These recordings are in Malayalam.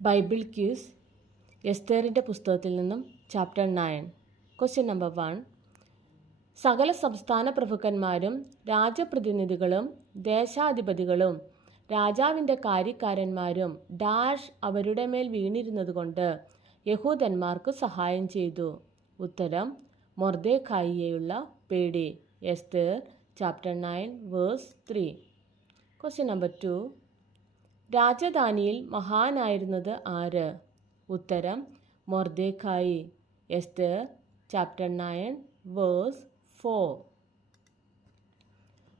ബൈബിൾ ക്യൂസ് എസ്തേറിൻ്റെ പുസ്തകത്തിൽ നിന്നും ചാപ്റ്റർ 9. Question number 1. സകല സംസ്ഥാന പ്രഭുക്കന്മാരും രാജപ്രതിനിധികളും ദേശാധിപതികളും രാജാവിൻ്റെ കാര്യക്കാരന്മാരും ഡാഷ് അവരുടെ മേൽ വീണിരുന്നതുകൊണ്ട് യഹൂദന്മാർക്ക് സഹായം ചെയ്തു. ഉത്തരം മൊർദെഖായിയെയുള്ള പേടി. Esther chapter 9 verse 3. Question number 2. രാജധാനിയിൽ മഹാനായിരുന്നത് ആര്? ഉത്തരം Mordecai. Esther chapter 9 verse 4.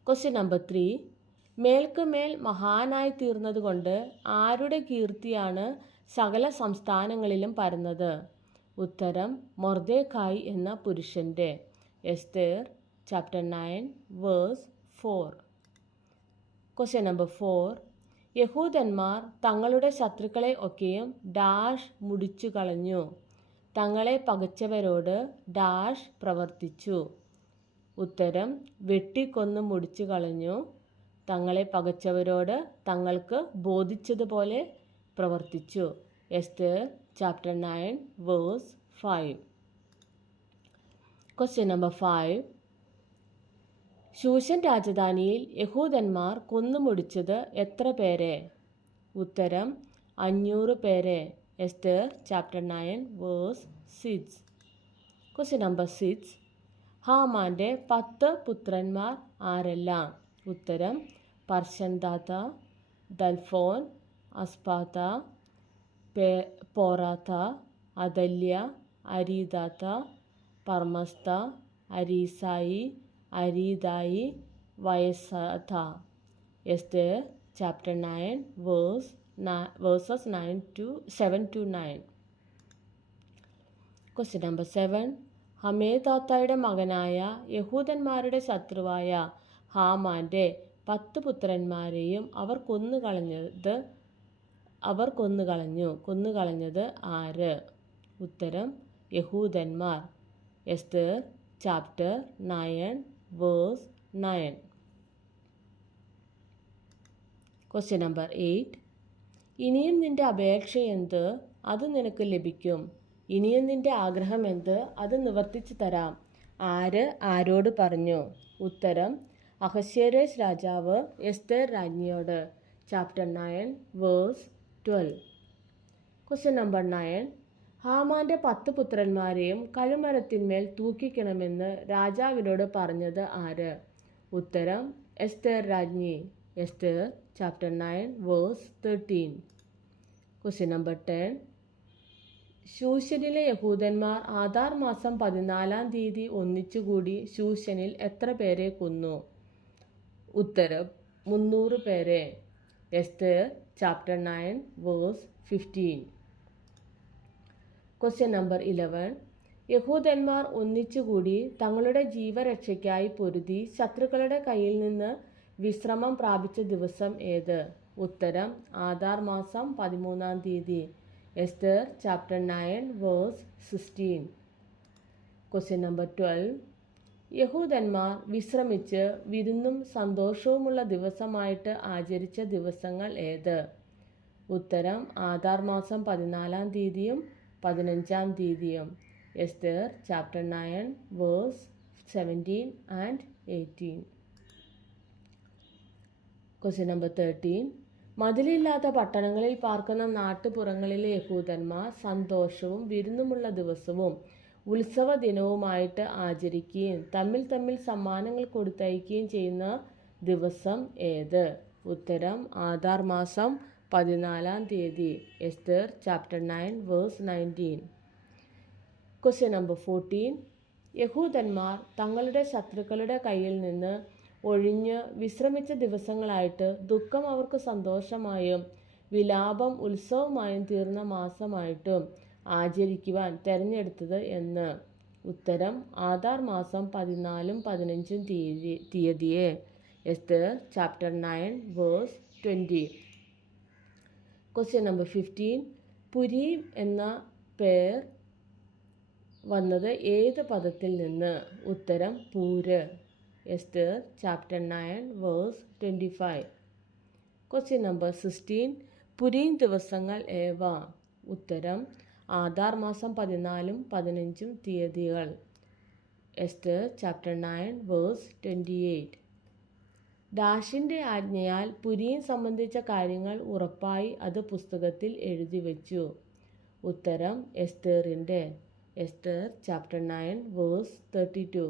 Question number 3. മേൽക്കുമേൽ മഹാനായി തീർന്നതുകൊണ്ട് ആരുടെ കീർത്തിയാണ് സകല സംസ്ഥാനങ്ങളിലും പരന്നത്? ഉത്തരം മൊർദെഖായി എന്ന പുരുഷൻ്റെ. Esther chapter 9 verse 4. Question number 4. യഹൂദന്മാർ തങ്ങളുടെ ശത്രുക്കളെ ഒക്കെയും ഡാഷ് മുടിച്ചു കളഞ്ഞു. തങ്ങളെ പകച്ചവരോട് ഡാഷ് പ്രവർത്തിച്ചു. ഉത്തരം വെട്ടിക്കൊന്ന് മുടിച്ചു കളഞ്ഞു. തങ്ങളെ പകച്ചവരോട് തങ്ങൾക്ക് ബോധിച്ചതുപോലെ പ്രവർത്തിച്ചു. Esther chapter 9 verse 5. Question number 5. Shushan രാജധാനിയിൽ യഹൂദന്മാർ കൊന്നുമുടിച്ചത് എത്ര പേരെ? ഉത്തരം 500 പേരെ. Esther chapter 9 verse 6. Question number 6. ഹാമാൻ്റെ 10 പുത്രന്മാർ ആരെല്ലാം? ഉത്തരം Parshandatha, Dalphon, Aspatha, Poratha, Adalia, Aridatha, Parmashta, Arisai, Aridai, Vajezatha. Esther chapter 9 verses 7 to 9. Question number 7. ഹമേദാത്തയുടെ മകനായ യഹൂദന്മാരുടെ ശത്രുവായ ഹാമാൻ്റെ 10 പുത്രന്മാരെയും അവർ കൊന്നുകളഞ്ഞത് ആര്? ഉത്തരം യഹൂദന്മാർ. Esther chapter 9 verse 9. Question number 8. ഇനിയും നിന്റെ അപേക്ഷ എന്ത്? അത് നിനക്ക് ലഭിക്കും. ഇനിയും നിന്റെ ആഗ്രഹം എന്ത്? അത് നിവർത്തിച്ചു തരാം. ആര് ആരോട് പറഞ്ഞു? ഉത്തരം അഹശ്വേരോശ് രാജാവ് എസ്തേർ രാജ്ഞിയോട്. Chapter 9 verse 12. Question number 9. ഹാമാൻ്റെ 10 പുത്രന്മാരെയും കഴുമരത്തിന്മേൽ തൂക്കിക്കണമെന്ന് രാജാവിനോട് പറഞ്ഞത് ആര്? ഉത്തരം എസ്തേർ രാജ്ഞി. Esther chapter 9 verse 13. Question number 10. ശൂശനിലെ യഹൂദന്മാർ ആദാർ മാസം 14-ാം തീയതി ഒന്നിച്ചുകൂടി ശൂശനിൽ എത്ര പേരെ കൊന്നു? ഉത്തരം 300 പേരെ. Esther chapter 9 verse 15. Question number 11. യഹൂദന്മാർ ഒന്നിച്ചുകൂടി തങ്ങളുടെ ജീവരക്ഷയ്ക്കായി പൊരുതി ശത്രുക്കളുടെ കയ്യിൽ നിന്ന് വിശ്രമം പ്രാപിച്ച ദിവസം ഏത്? ഉത്തരം ആദാർ മാസം 13-ാം തീയതി. Esther chapter 9 verse 16. Question number 12. യഹൂദന്മാർ വിശ്രമിച്ച് വിരുന്നും സന്തോഷവുമുള്ള ദിവസമായിട്ട് ആചരിച്ച ദിവസങ്ങൾ ഏത്? ഉത്തരം ആദാർ മാസം 14-ാം തീയതിയും 15-ാം തീയതിയും. Esther chapter 9 verse 17 and 18. Question number 13. മതിലില്ലാത്ത പട്ടണങ്ങളിൽ പാർക്കുന്ന നാട്ടുപുറങ്ങളിലെ യഹൂദന്മാർ സന്തോഷവും വിരുന്നുമുള്ള ദിവസവും ഉത്സവ ദിനവുമായിട്ട് ആചരിക്കുകയും തമ്മിൽ സമ്മാനങ്ങൾ കൊടുത്തയക്കുകയും ചെയ്യുന്ന ദിവസം ഏത്? ഉത്തരം ആദാർ മാസം 14-ാം തീയതി. Esther chapter 9 verse 19. Question number 14. യഹൂദന്മാർ തങ്ങളുടെ ശത്രുക്കളുടെ കയ്യിൽ നിന്ന് ഒഴിഞ്ഞ് വിശ്രമിച്ച ദിവസങ്ങളായിട്ട് ദുഃഖം അവർക്ക് സന്തോഷമായും വിലാപം ഉത്സവമായും തീർന്ന മാസമായിട്ടും ആചരിക്കുവാൻ തിരഞ്ഞെടുത്തത് എന്ന്? ഉത്തരം ആദാർ മാസം 14-ഉം 15-ഉം തീയതിയെ. Esther chapter 9 verse 20. Question number 15. Purim എന്ന പേർ വന്നത് ഏത് പദത്തിൽ നിന്ന്? ഉത്തരം Pur. Esther chapter 9 verse 25. Question number 16. Purim ദിവസങ്ങൾ ഏവ? ഉത്തരം ആധാർ മാസം 14 15 തീയതികൾ. Esther chapter 9 verse 28. ഡാഷിൻ്റെ ആജ്ഞയാൽ പുരീം സംബന്ധിച്ച കാര്യങ്ങൾ ഉറപ്പായി അത് പുസ്തകത്തിൽ എഴുതി വച്ചു. ഉത്തരം എസ്റ്ററിൻ്റെ. Ester chapter 9 verse 32.